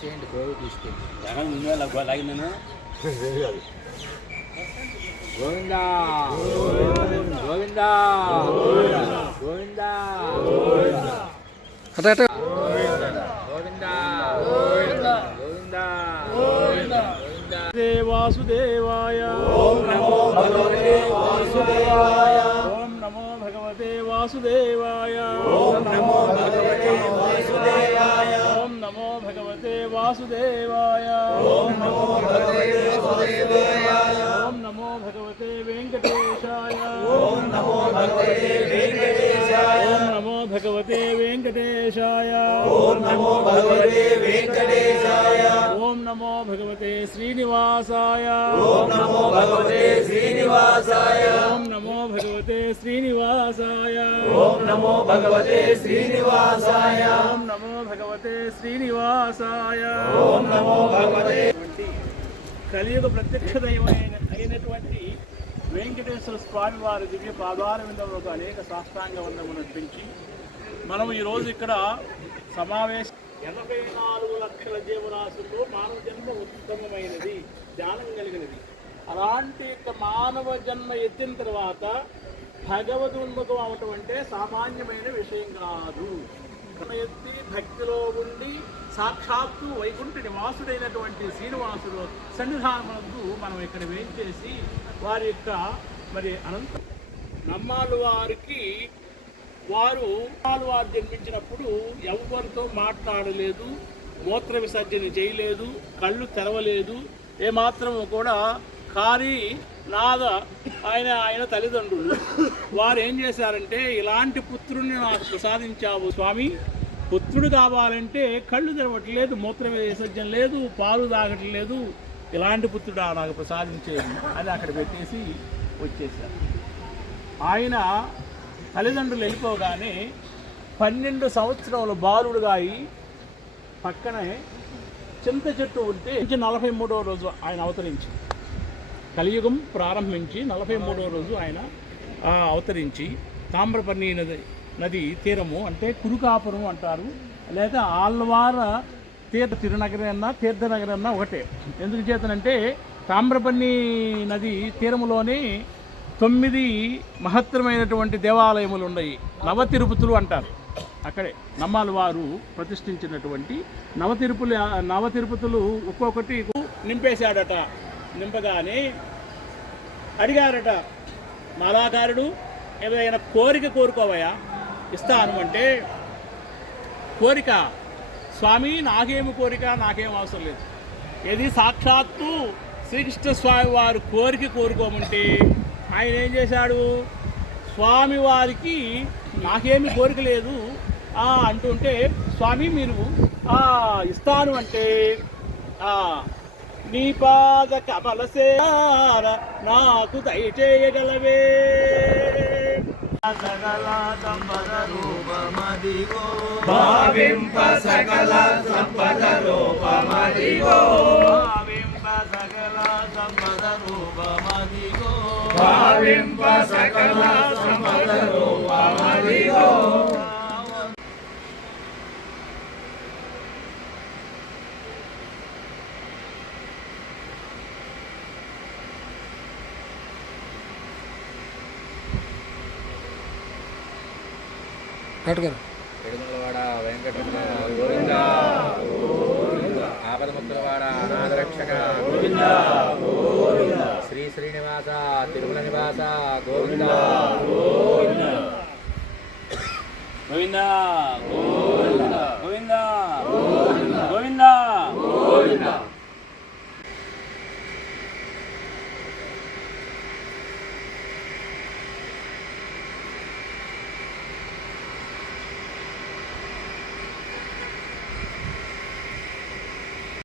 తీసేయండి, గోవి తీసుకెళ్ళి. లాగిందను గోవిందా గోవిందా గోవిందా గోవిందా గోవిందా వాసుదేవాయ. ఓం నమో భగవతే వాసుదేవాయ. ఓం నమో భగవతే వాసుదేవాయ. ఓం నమో భగవతే వాసుదేవాయ. ఓం నమో భగవతే వాసుదేవాయ. ఓం నమో భగవతే వాసుదేవాయ. ఓం నమో భగవతే వెంకటేశాయ. ఓం నమో భగవతే వెంకటేశాయ. ఓం నమో భగవతే వెంకటేశాయ. ఓం నమో భగవతే వెంకటేశాయ. ఓం నమో భగవతే శ్రీనివాసాయ. ఓం నమో భగవతే శ్రీనివాసాయ. ఓం నమో భగవతే శ్రీనివాసాయ. ఓం నమో భగవతే శ్రీనివాసాయ. ఓం నమో భగవతే శ్రీనివాసాయ. ఓం నమో భగవతే. కలియుగ ప్రత్యక్ష దైవమైన అయినటువంటి వెంకటేశ్వర స్వామి వారి దివ్య పాదార విందంలో అనేక సాష్టాంగ వందములు అర్పించి మనం ఈరోజు ఇక్కడ సమావేశం 84 లక్షల జీవరాశుల్లో మానవ జన్మ ఉత్తమమైనది, ధ్యానం కలిగినది. అలాంటి మానవ జన్మ ఎత్తిన తర్వాత భగవదున్ముఖం అవటం అంటే సామాన్యమైన విషయం కాదు. ఎత్తి భక్తిలో ఉండి సాక్షాత్తు వైకుంఠ నివాసుడైనటువంటి శ్రీనివాసుడు సన్నిధానమునందు మనం ఇక్కడ వేయించేసి వారి యొక్క మరి అనంత నమ్మాలు వారికి వారు జన్మించినప్పుడు ఎవరితో మాట్లాడలేదు, మూత్ర విసర్జన చేయలేదు, కళ్ళు తెరవలేదు, ఏమాత్రము కూడా కారి నాద ఆయన తల్లిదండ్రులు వారు ఏం చేశారంటే, ఇలాంటి పుత్రుడిని నాకు ప్రసాదించావు స్వామి, పుత్రుడు కావాలంటే కళ్ళు తెరవట్లేదు, మూత్ర విసర్జన లేదు, పాలు తాగట్లేదు, ఇలాంటి పుత్రుడు నాకు ప్రసాదించేది అని అక్కడ పెట్టేసి వచ్చేసారు. ఆయన తల్లిదండ్రులు వెళ్ళిపోగానే 12 సంవత్సరాల బాలుడుగా అయి పక్కనే చింత చెట్టు ఉంటే 43వ రోజు ఆయన అవతరించి, కలియుగం ప్రారంభించి 43వ రోజు ఆయన అవతరించి తామ్రపర్ణి నది తీరము అంటే కురుకాపురం అంటారు, లేక ఆళ్వార తిరునగరి అన్నా తీర్థనగరి అన్నా ఒకటే. ఎందుకు చేతనంటే తామ్రపర్ణి నది తీరములోనే 9 మహత్తరమైనటువంటి దేవాలయములు ఉన్నాయి, నవ తిరుపతులు అంటారు. అక్కడే నమ్మాలి వారు ప్రతిష్ఠించినటువంటి నవ తిరుపతులు ఒక్కొక్కటి నింపేశాడట. నింపగానే అడిగారట మాలాకారుడు, ఏదైనా కోరిక కోరుకోవయా ఇస్తాను అంటే, కోరిక స్వామి నాకేమి కోరిక, నాకేం అవసరం లేదు, ఏది సాక్షాత్తు శ్రీకృష్ణ స్వామి వారు కోరిక కోరుకోమంటే ఆయన ఏం చేశాడు, స్వామివారికి నాకేమి కోరిక లేదు అంటుంటే, స్వామి మీరు ఇస్తాను అంటే, నీ పాద కమల సేర నాకు దయచేయగలవే, సకల సంపద రూపమదిగో భావింప సకల సంపద రూపమదిగో, భావింప సకల సంపద రూపమదిగో, భావింప సకల సంపద రూపమదిగో. పెడుగులవాడ వెంకటరమణ గోవింద, ఆపదముక్తులవాడ అనాథరక్షక గోవింద, శ్రీ శ్రీనివాస తిరుమల నివాస గోవింద గోవింద గోవింద గోవింద.